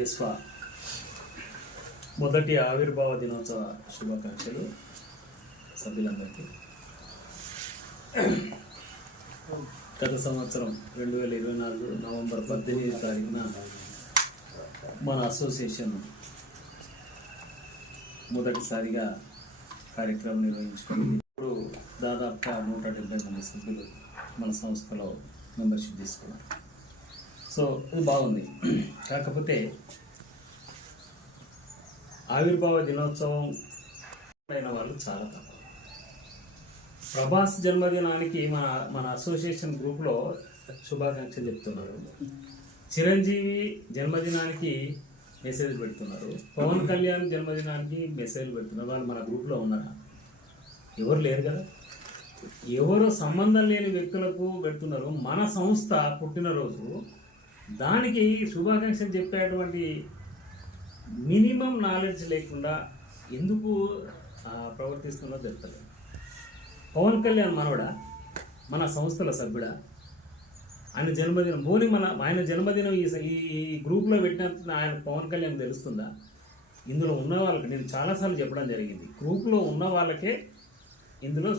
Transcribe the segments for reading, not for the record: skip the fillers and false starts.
యేస్వా మొదటి ఆవిర్భావ దినోత్సవ శుభాకాంక్షలు సభ్యులందరికీ. గత సంవత్సరం 2024 నవంబర్ 18 తారీఖున మన అసోసియేషన్ మొదటిసారిగా కార్యక్రమం నిర్వహించుకొని ఇప్పుడు దాదాపుగా 170 మంది సభ్యులు మన సంస్థలో మెంబర్షిప్ తీసుకున్నారు. సో ఇది బాగుంది. కాకపోతే ఆవిర్భావ దినోత్సవం అయిన వాళ్ళు చాలా తక్కువ. ప్రభాస్ జన్మదినానికి మన అసోసియేషన్ గ్రూప్లో శుభాకాంక్షలు చెప్తున్నారు. చిరంజీవి జన్మదినానికి మెసేజ్ పెడుతున్నారు. పవన్ కళ్యాణ్ జన్మదినానికి మెసేజ్ పెడుతున్నారు. వాళ్ళు మన గ్రూప్లో ఉన్నారా? ఎవరు లేరు కదా. ఎవరు సంబంధం లేని వ్యక్తులకు పెడుతున్నారు. మన సంస్థ పుట్టినరోజు దానికి శుభాకాంక్షలు చెప్పేటువంటి మినిమం నాలెడ్జ్ లేకుండా ఎందుకు ప్రవర్తిస్తుందో తెలుస్తలేదు. పవన్ కళ్యాణ్ మనవడా, మన సంస్థల సభ్యుడా? ఆయన జన్మదినం ఆయన జన్మదినం ఈ గ్రూప్లో పెట్టిన ఆయన పవన్ కళ్యాణ్ తెలుస్తుందా? ఇందులో ఉన్న వాళ్ళకి నేను చాలాసార్లు చెప్పడం జరిగింది, గ్రూప్లో ఉన్న వాళ్ళకే ఇందులో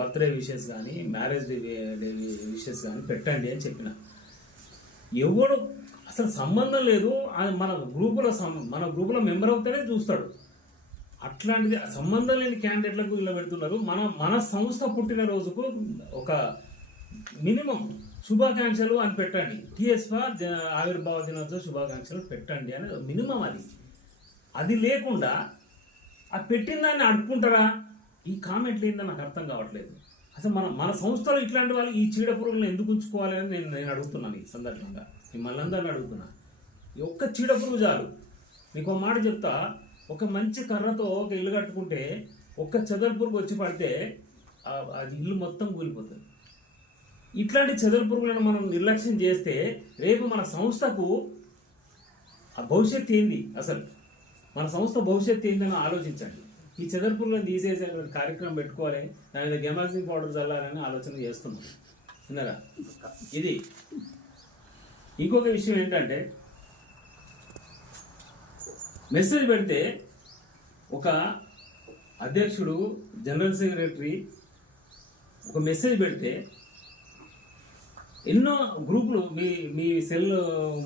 బర్త్డే విషెస్ కానీ మ్యారేజ్ డే విషెస్ కానీ పెట్టండి అని చెప్పిన. ఎవడు అసలు సంబంధం లేదు, మన గ్రూపులో మెంబర్ అవుతానే చూస్తాడు. అట్లాంటిది సంబంధం లేని క్యాండిడేట్లకు ఇలా పెడుతున్నారు. మన సంస్థ పుట్టినరోజుకు ఒక మినిమం శుభాకాంక్షలు అని పెట్టండి. టీఎస్వా ఆవిర్భావ దినోత్సవ శుభాకాంక్షలు పెట్టండి అనేది మినిమం. అది లేకుండా ఆ పెట్టిన దాన్ని అడుక్కుంటారా? ఈ కామెంట్లు ఏందో నాకు అర్థం కావట్లేదు. అసలు మన సంస్థలో ఇట్లాంటి వాళ్ళు ఈ చీడ పురుగులను ఎందుకు ఉంచుకోవాలి అని నేను అడుగుతున్నాను. ఈ సందర్భంగా మిమ్మల్ని అందరిని అడుగుతున్నా. ఈ ఒక్క చీడ పురుగు చాలు. మీకు ఒక మాట చెప్తా, ఒక మంచి కర్రతో ఒక ఇల్లు కట్టుకుంటే ఒక్క చెదల పురుగు వచ్చి పడితే అది ఇల్లు మొత్తం కూలిపోతుంది. ఇట్లాంటి చెదల పురుగులను మనం నిర్లక్ష్యం చేస్తే రేపు మన సంస్థకు ఆ భవిష్యత్తు ఏంది, అసలు మన సంస్థ భవిష్యత్తు ఏందని ఆలోచించండి. ఈ చెదర్పులను తీసేసే కార్యక్రమం పెట్టుకోవాలి, దాని మీద గెమాక్సిన్ పౌడర్ చల్లాలని ఆలోచన చేస్తున్నాం. విన్నారా? ఇది ఇంకొక విషయం ఏంటంటే, మెసేజ్ పెడితే ఒక అధ్యక్షుడు, జనరల్ సెక్రటరీ ఒక మెసేజ్ పెడితే ఎన్నో గ్రూపులు మీ సెల్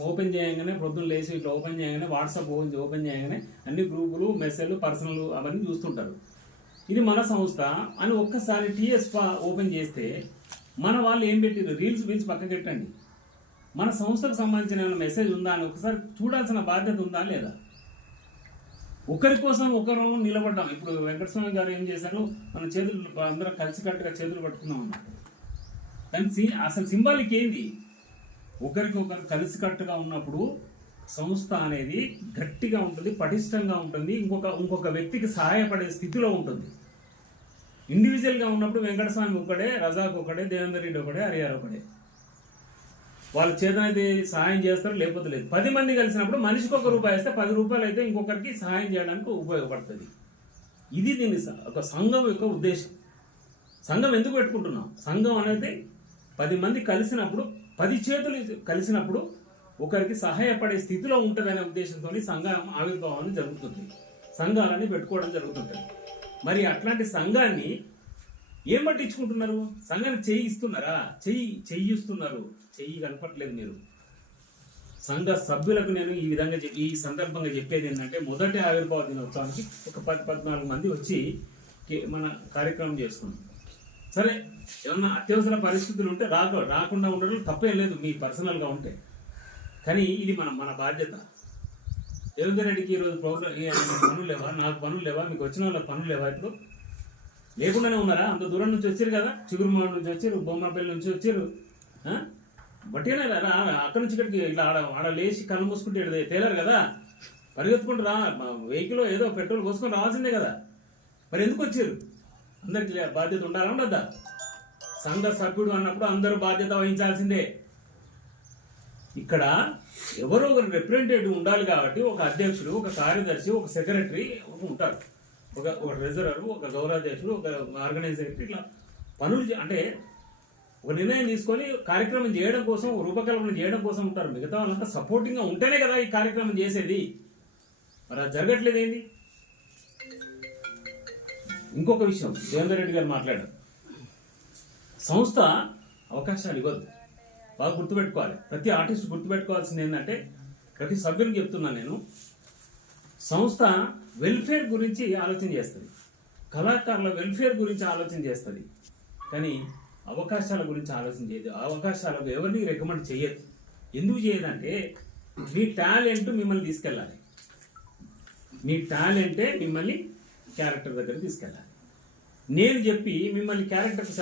ఓపెన్ చేయగానే, పొద్దున్న లేచి ఇట్లా ఓపెన్ చేయగానే, వాట్సాప్ ఓపెన్ చేయగానే అన్ని గ్రూపులు, మెసేజ్లు, పర్సనల్ అవన్నీ చూస్తుంటారు. ఇది మన సంస్థ అని ఒక్కసారి టీఎస్పా ఓపెన్ చేస్తే మన వాళ్ళు ఏం పెట్టారు, రీల్స్ పక్కకెట్టండి. మన సంస్థకు సంబంధించిన మెసేజ్ ఉందా అని ఒకసారి చూడాల్సిన బాధ్యత ఉందా లేదా? ఒకరి కోసం ఒకరు నిలబడ్డాం. ఇప్పుడు వెంకటస్వామి గారు ఏం చేశారు, మన చేతులు అందరం కలిసికట్టుగా చేతులు పట్టుకున్నాం అన్నమాట. కానీ అసలు సింబాలిక్ ఏంది? ఒకరికొకరు కలిసికట్టుగా ఉన్నప్పుడు సంస్థ అనేది గట్టిగా ఉంటుంది, పటిష్టంగా ఉంటుంది, ఇంకొక వ్యక్తికి సహాయపడే స్థితిలో ఉంటుంది. ఇండివిజువల్గా ఉన్నప్పుడు వెంకటస్వామి ఒకడే, రజాక్ ఒకడే, దేవేందర్ రెడ్డి ఒకడే, హరియార్ ఒకడే. వాళ్ళ చేతనైతే సహాయం చేస్తారు, లేకపోతే లేదు. 10 మంది కలిసినప్పుడు మనిషికి ₹1 ఇస్తే 10 రూపాయలు అయితే ఇంకొకరికి సహాయం చేయడానికి ఉపయోగపడుతుంది. ఇది దీని ఒక సంఘం యొక్క ఉద్దేశం. సంఘం ఎందుకు పెట్టుకుంటున్నాం? సంఘం అనేది 10 మంది కలిసినప్పుడు, 10 చేతులు కలిసినప్పుడు ఒకరికి సహాయపడే స్థితిలో ఉంటుందనే ఉద్దేశంతో సంఘం ఆవిర్భావాన్ని జరుగుతుంది, సంఘాలని పెట్టుకోవడం జరుగుతుంటుంది. మరి అట్లాంటి సంఘాన్ని ఏం పట్టించుకుంటున్నారు? సంఘానికి చెయ్యి ఇస్తున్నారా? చెయ్యిస్తున్నారు. చెయ్యి కనపట్లేదు. మీరు సంఘ సభ్యులకు నేను ఈ విధంగా ఈ సందర్భంగా చెప్పేది ఏంటంటే, మొదటి ఆవిర్భావ దినోత్సవానికి ఒక 10-14 మంది వచ్చి మన కార్యక్రమం చేసుకున్నాం. సరే, ఏమన్నా అత్యవసర పరిస్థితులు ఉంటే రాకుండా ఉండడం తప్పేం లేదు, మీ పర్సనల్గా ఉంటే. కానీ ఇది మన బాధ్యత. దేవేందర్ రెడ్డికి ఈరోజు ప్రోగ్రామ్ పనులు లేవా? నాకు పనులు లేవా? మీకు వచ్చిన వాళ్ళకి పనులు లేవా? ఇప్పుడు లేకుండానే ఉన్నారా? అంత దూరం నుంచి వచ్చారు కదా, చిగురుమాడ నుంచి వచ్చారు, బొమ్మపల్లి నుంచి వచ్చారు. బట్టిగానే అక్కడి నుంచి ఇక్కడికి ఇట్లా ఆడ లేచి కళ్ళు మూసుకుంటే తేలారు కదా, పరిగెత్తుకుంటూ వెహికల్ ఏదో పెట్రోల్ పోసుకొని రావాల్సిందే కదా. మరి ఎందుకు వచ్చారు? అందరికి బాధ్యత ఉండాలా ఉండద్దా? సంఘ సభ్యుడు అన్నప్పుడు అందరూ బాధ్యత వహించాల్సిందే. ఇక్కడ ఎవరో ఒకరు రిప్రజెంటేటివ్ ఉండాలి కాబట్టి ఒక అధ్యక్షుడు, ఒక కార్యదర్శి, ఒక సెక్రటరీ ఉంటారు, ఒక ట్రెజరర్, ఒక గౌరవాధ్యక్షుడు, ఒక ఆర్గనైజ్ సెక్రటరీ. ఇట్లా పనులు అంటే ఒక నిర్ణయం తీసుకొని కార్యక్రమం చేయడం కోసం, రూపకల్పన చేయడం కోసం ఉంటారు. మిగతా వాళ్ళంతా సపోర్టింగ్గా ఉంటేనే కదా ఈ కార్యక్రమం చేసేది. మరి అది జరగట్లేదు ఏంటి? ఇంకొక విషయం దేవేందర్ రెడ్డి గారు మాట్లాడారు, సంస్థ అవకాశాలు ఇవ్వదు. బాగా గుర్తుపెట్టుకోవాలి. ప్రతి ఆర్టిస్ట్ గుర్తుపెట్టుకోవాల్సింది ఏంటంటే, ప్రతి సభ్యునికి చెప్తున్నా నేను, సంస్థ వెల్ఫేర్ గురించి ఆలోచన చేస్తుంది, కళాకారుల వెల్ఫేర్ గురించి ఆలోచన చేస్తుంది, కానీ అవకాశాల గురించి ఆలోచన చేయదు. అవకాశాలకు ఎవరిని రికమెండ్ చేయదు. ఎందుకు చేయదంటే, మీ టాలెంట్ మిమ్మల్ని తీసుకెళ్ళాలి. మీ టాలెంటే మిమ్మల్ని క్యారెక్టర్ దగ్గర తీసుకెళ్ళాలి. నేను చెప్పి మిమ్మల్ని క్యారెక్టర్కి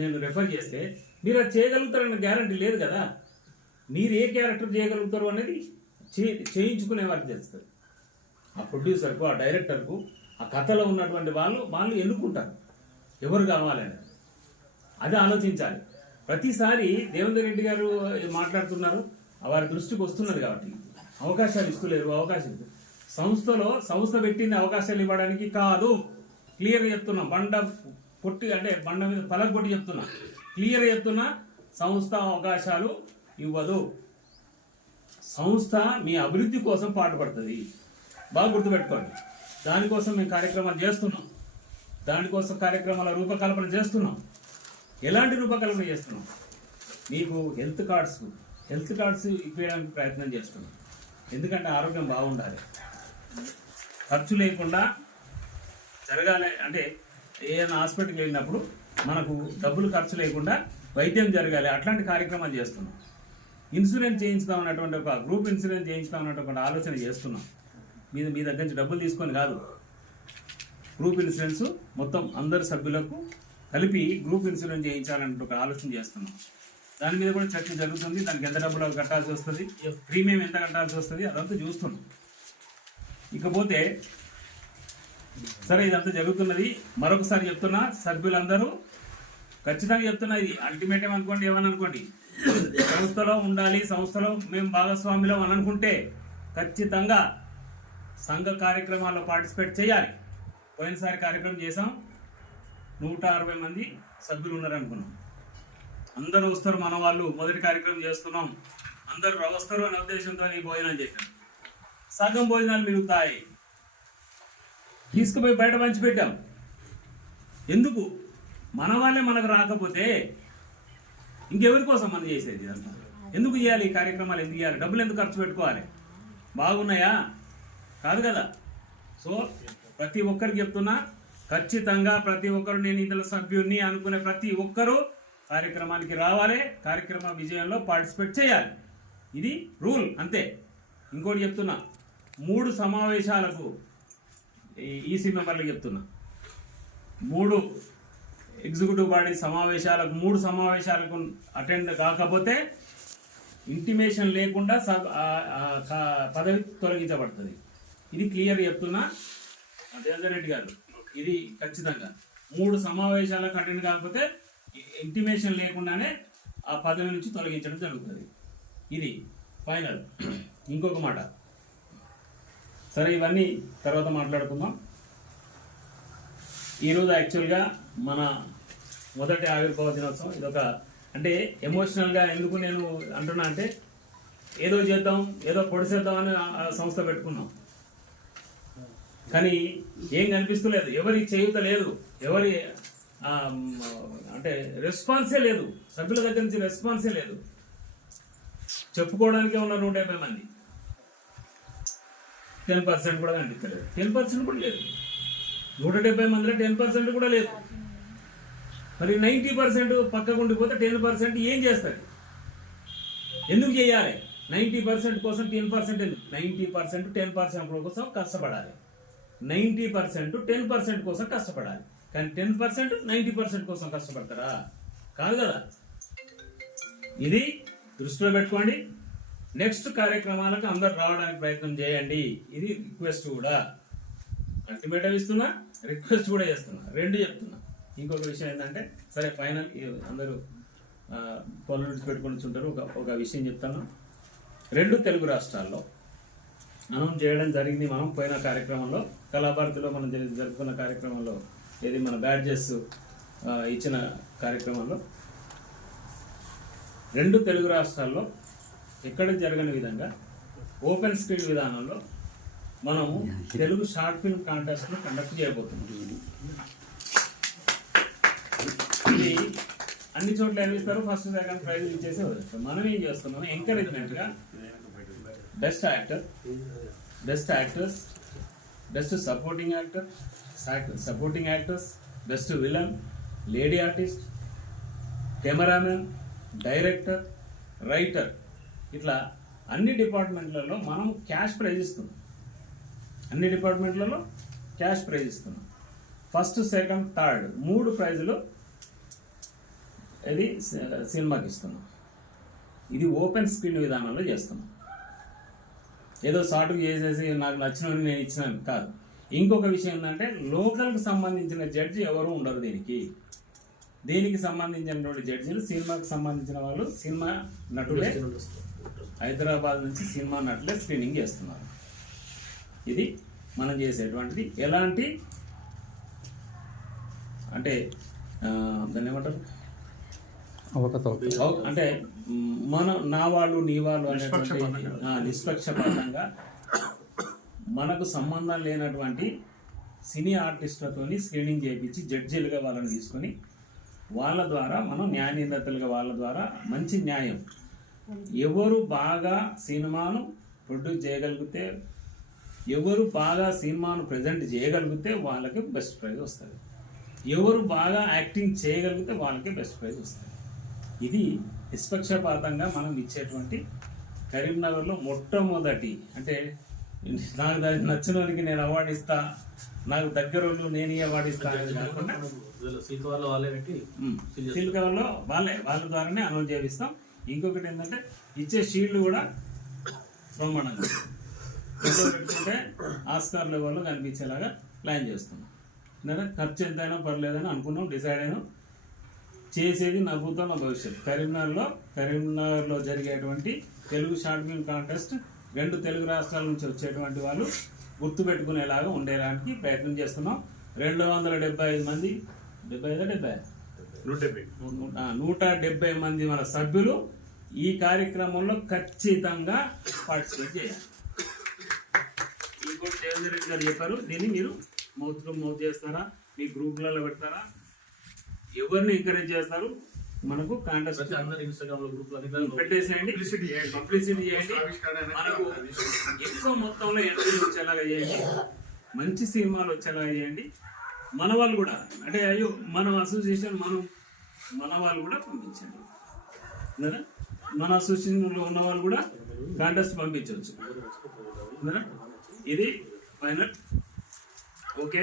నేను రెఫర్ చేస్తే మీరు అది చేయగలుగుతారన్న గ్యారంటీ లేదు కదా. మీరు ఏ క్యారెక్టర్ చేయగలుగుతారు అనేది చేయించుకునే వారికి తెలుస్తుంది. ఆ ప్రొడ్యూసర్కు, ఆ డైరెక్టర్కు, ఆ కథలో ఉన్నటువంటి వాళ్ళు ఎన్నుకుంటారు ఎవరు కావాలని. అది ఆలోచించాలి. ప్రతిసారి దేవేందర్ రెడ్డి గారు మాట్లాడుతున్నారు, వారి దృష్టికి వస్తున్నది కాబట్టి అవకాశాలు ఇస్తలేరు. అవకాశాలు సంస్థ పెట్టింది అవకాశాలు ఇవ్వడానికి కాదు. క్లియర్ చెప్తున్నా, బండ మీద పలగొట్టి చెప్తున్నా, క్లియర్ చెప్తున్నా, సంస్థ అవకాశాలు ఇవ్వదు. సంస్థ మీ అభివృద్ధి కోసం పాటుపడుతుంది. బాగా గుర్తుపెట్టుకోండి. దానికోసం మేము కార్యక్రమాలు చేస్తున్నాం. దానికోసం కార్యక్రమాల రూపకల్పన చేస్తున్నాం. ఎలాంటి రూపకల్పన చేస్తున్నాం? మీకు హెల్త్ కార్డ్స్ ఇవ్వడానికి ప్రయత్నం చేస్తున్నాం. ఎందుకంటే ఆరోగ్యం బాగుండాలి, ఖర్చు లేకుండా జరగాలి. అంటే ఏదైనా హాస్పిటల్కి వెళ్ళినప్పుడు మనకు డబ్బులు ఖర్చు లేకుండా వైద్యం జరగాలి. అట్లాంటి కార్యక్రమాలు చేస్తున్నాం. ఇన్సూరెన్స్ చేయించుతాం అన్నటువంటి ఒక గ్రూప్ ఇన్సూరెన్స్ చేయించుతాం అన్నటువంటి ఆలోచన చేస్తున్నాం. మీ దగ్గర నుంచి డబ్బులు తీసుకొని కాదు, గ్రూప్ ఇన్సూరెన్స్ మొత్తం అందరు సభ్యులకు కలిపి గ్రూప్ ఇన్సూరెన్స్ చేయించాలన్నట్టు ఒక ఆలోచన చేస్తున్నాం. దాని మీద కూడా చర్చ జరుగుతుంది. దానికి ఎంత డబ్బులు కట్టాల్సి వస్తుంది, ప్రీమియం ఎంత కట్టాల్సి వస్తుంది, అదంతా చూస్తున్నాం. ఇకపోతే సరే, ఇదంతా జరుగుతున్నది. మరొకసారి చెప్తున్నా, సభ్యులందరూ ఖచ్చితంగా చెప్తున్నా, ఇది అల్టిమేటం అనుకోండి, ఏమని అనుకోండి, సంస్థలో ఉండాలి, సంస్థలో మేము భాగస్వామిలో అని అనుకుంటే ఖచ్చితంగా సంఘ కార్యక్రమాల్లో పార్టిసిపేట్ చేయాలి. పోయినసారి కార్యక్రమం చేసాం, 160 మంది సభ్యులు ఉన్నారు అనుకున్నాం. అందరూ వస్తారు, మన వాళ్ళు మొదటి కార్యక్రమం చేస్తున్నాం, అందరూ వస్తారు అనే ఉద్దేశంతో భోజనం చేశాం. సగం భోజనాలు మిగులుతాయి, తీసుకుపోయి బయట పంచిపెట్టాం. ఎందుకు? మన వాళ్ళే మనకు రాకపోతే ఇంకెవరి కోసం మనం చేసేది? ఎందుకు చేయాలి ఈ కార్యక్రమాలు? ఎందుకు చేయాలి? డబ్బులు ఎందుకు ఖర్చు పెట్టుకోవాలి? బాగున్నాయా? కాదు కదా. సో ప్రతి ఒక్కరికి చెప్తున్నా, ఖచ్చితంగా ప్రతి ఒక్కరు, నేను ఇందులో సభ్యుని అనుకునే ప్రతి ఒక్కరూ కార్యక్రమానికి రావాలి, కార్యక్రమ విజయంలో పార్టిసిపేట్ చేయాలి. ఇది రూల్, అంతే. ఇంకోటి చెప్తున్నా, 3 సమావేశాలకు ఈసీ మెంబర్లకు చెప్తున్నా, 3 ఎగ్జిక్యూటివ్ బాడీ సమావేశాలకు 3 సమావేశాలకు అటెండ్ కాకపోతే ఇంటిమేషన్ లేకుండా పదవి తొలగించబడుతుంది. ఇది క్లియర్ చెప్తున్నా దేవేందర్ రెడ్డి గారు. ఇది ఖచ్చితంగా 3 సమావేశాలకు అటెండ్ కాకపోతే ఇంటిమేషన్ లేకుండానే ఆ పదవి నుంచి తొలగించడం జరుగుతుంది. ఇది ఫైనల్. ఇంకొక మాట, సరే ఇవన్నీ తర్వాత మాట్లాడుకుందాం. ఈరోజు యాక్చువల్గా మన మొదటి ఆవిర్భావ దినోత్సవం. ఇదొక అంటే ఎమోషనల్గా ఎందుకు నేను అంటున్నా అంటే, ఏదో చేద్దాం, ఏదో పొడిసేద్దాం అని సంస్థ పెట్టుకున్నాం, కానీ ఏం కనిపిస్తలేదు, ఎవరి చేయూత లేదు, ఎవరి అంటే రెస్పాన్సే లేదు, సభ్యుల దగ్గర నుంచి రెస్పాన్సే లేదు. చెప్పుకోవడానికే ఉన్న 150 మంది, 10% కూడా కనిపించలేదు. 10% కూడా లేదు. 170 మందిలో 10% కూడా లేదు. మరి 90% పక్కకు ఉండిపోతే 10% ఏం చేస్తారు? ఎందుకు చేయాలి? 90% కోసం 10% ఎందుకు? 90% 10% కోసం కష్టపడాలి. 90% 10% కోసం కష్టపడాలి. కానీ 10% 90% కోసం కష్టపడతారా? కాదు కదా. ఇది దృష్టిలో పెట్టుకోండి. నెక్స్ట్ కార్యక్రమాలకు అందరు రావడానికి ప్రయత్నం చేయండి. ఇది రిక్వెస్ట్ కూడా, అల్టిమేటం ఇస్తున్నా, రిక్వెస్ట్ కూడా చేస్తున్నా, 2 చెప్తున్నా. ఇంకొక విషయం ఏంటంటే, సరే ఫైనల్ అందరూ పనులు పెట్టుకొని ఉంటారు. ఒక విషయం చెప్తాను. 2 తెలుగు రాష్ట్రాల్లో అనౌన్స్ చేయడం జరిగింది. మనం పోయిన కార్యక్రమంలో, కళాభారతిలో మనం జరుపుకున్న కార్యక్రమంలో, ఏది మన బ్యాడ్జెస్ ఇచ్చిన కార్యక్రమంలో 2 తెలుగు రాష్ట్రాల్లో ఎక్కడ జరగని విధంగా ఓపెన్ స్క్రీన్ విధానంలో మనము తెలుగు షార్ట్ ఫిల్మ్ కాంటెస్ట్ను కండక్ట్ చేయబోతున్నాం. ఇది అన్ని చోట్ల ఏమిస్తారు, ఫస్ట్ సెకండ్ ప్రైజ్ ఇచ్చేసి వదిలేస్తారు. మనం ఏం చేస్తున్నాం, ఎంకరేజ్మెంట్గా best actor, best actors, best supporting actor, supporting actors, best villain, lady artist, cameraman, director, writer, ఇట్లా అన్ని డిపార్ట్మెంట్లలో మనం క్యాష్ ప్రైజ్ ఇస్తున్నాం. అన్ని డిపార్ట్మెంట్లలో క్యాష్ ప్రైజ్ ఇస్తున్నాం. ఫస్ట్ సెకండ్ థర్డ్ 3 ప్రైజులు ఇది సినిమాకి ఇస్తున్నాం. ఇది ఓపెన్ స్క్రీన్ విధానంలో చేస్తున్నాం. ఏదో షార్ట్గా చేసేసి నాకు నచ్చినవి నేను ఇచ్చినాను కాదు. ఇంకొక విషయం ఏంటంటే లోకల్కి సంబంధించిన జడ్జి ఎవరు ఉండరు. దీనికి సంబంధించినటువంటి జడ్జిలు సినిమాకి సంబంధించిన వాళ్ళు, సినిమా నటులే, హైదరాబాద్ నుంచి సినిమా నటులే స్క్రీనింగ్ చేస్తున్నారు. ఇది మనం చేసేటువంటిది. ఎలాంటి అంటే దాన్ని ఏమంటారు, అంటే నా వాళ్ళు నీ వాళ్ళు అనేటువంటి నిష్పక్షపాతంగా మనకు సంబంధం లేనటువంటి సినీ ఆర్టిస్టులతోని స్క్రీనింగ్ చేయించి జడ్జీలుగా వాళ్ళని తీసుకొని వాళ్ళ ద్వారా మనం న్యాయ నిర్ణేతలుగా వాళ్ళ ద్వారా మంచి న్యాయం, ఎవరు బాగా సినిమాను ప్రొడ్యూస్ చేయగలిగితే, ఎవరు బాగా సినిమాను ప్రజెంట్ చేయగలిగితే వాళ్ళకి బెస్ట్ ప్రైజ్ వస్తుంది. ఎవరు బాగా యాక్టింగ్ చేయగలిగితే వాళ్ళకి బెస్ట్ ప్రైజ్ వస్తుంది. ఇది నిష్పక్షపాతంగా మనం ఇచ్చేటువంటి కరీంనగర్లో మొట్టమొదటి, అంటే నాకు నచ్చిన వారికి నేను అవార్డు ఇస్తా, నాకు దగ్గర వాళ్ళు నేను ఈ అవార్డు ఇస్తా అనేది కాకుండా సిల్క్ కవర్లో వాళ్ళ ద్వారానే అనౌన్స్ చేపిస్తాం. ఇంకొకటి ఏంటంటే ఇచ్చే షీల్డ్ కూడా బ్రహ్మాండంగా పెట్టుకుంటే ఆస్కార్ లెవెల్లో కనిపించేలాగా ప్లాన్ చేస్తున్నాం. లేదా ఖర్చు ఎంతైనా పర్లేదని అనుకున్నాం, డిసైడ్ అయినాం. చేసేది నవ్వుతో నా భవిష్యత్తు. కరీంనగర్లో జరిగేటువంటి Telugu short film contest 2 Telugu రాష్ట్రాల నుంచి వచ్చేటువంటి వాళ్ళు గుర్తుపెట్టుకునేలాగా ఉండేలానికి ప్రయత్నం చేస్తున్నాం. 275 మంది 170 మంది మన సభ్యులు ఈ కార్యక్రమంలో ఖచ్చితంగా పార్టిసిపేట్ చేయాలి. ఇంకోటి దేవేంద్ర రెడ్డి గారు చెప్పారు, దీన్ని మీరు మౌత్ చేస్తారా, మీ గ్రూప్లలో పెడతారా, ఎవరిని ఎంకరేజ్ చేస్తారు, మనకు కాంటెస్ట్ పెట్టేసేయండి, పబ్లిసిటీ చేయండి, మనకు ఎక్కువ మొత్తంలో ఎంట్రీలు వచ్చేలాగా చేయండి, మంచి సినిమాలు వచ్చేలాగా చేయండి. మన వాళ్ళు కూడా అంటే అయ్యో మన అసోసియేషన్ మన వాళ్ళు కూడా పంపించండి కదా, మన అసోసియేషన్లో ఉన్న వాళ్ళు కూడా కాంటెస్ట్ పంపించవచ్చు కదా. ఇది ఫైనల్. ఓకే.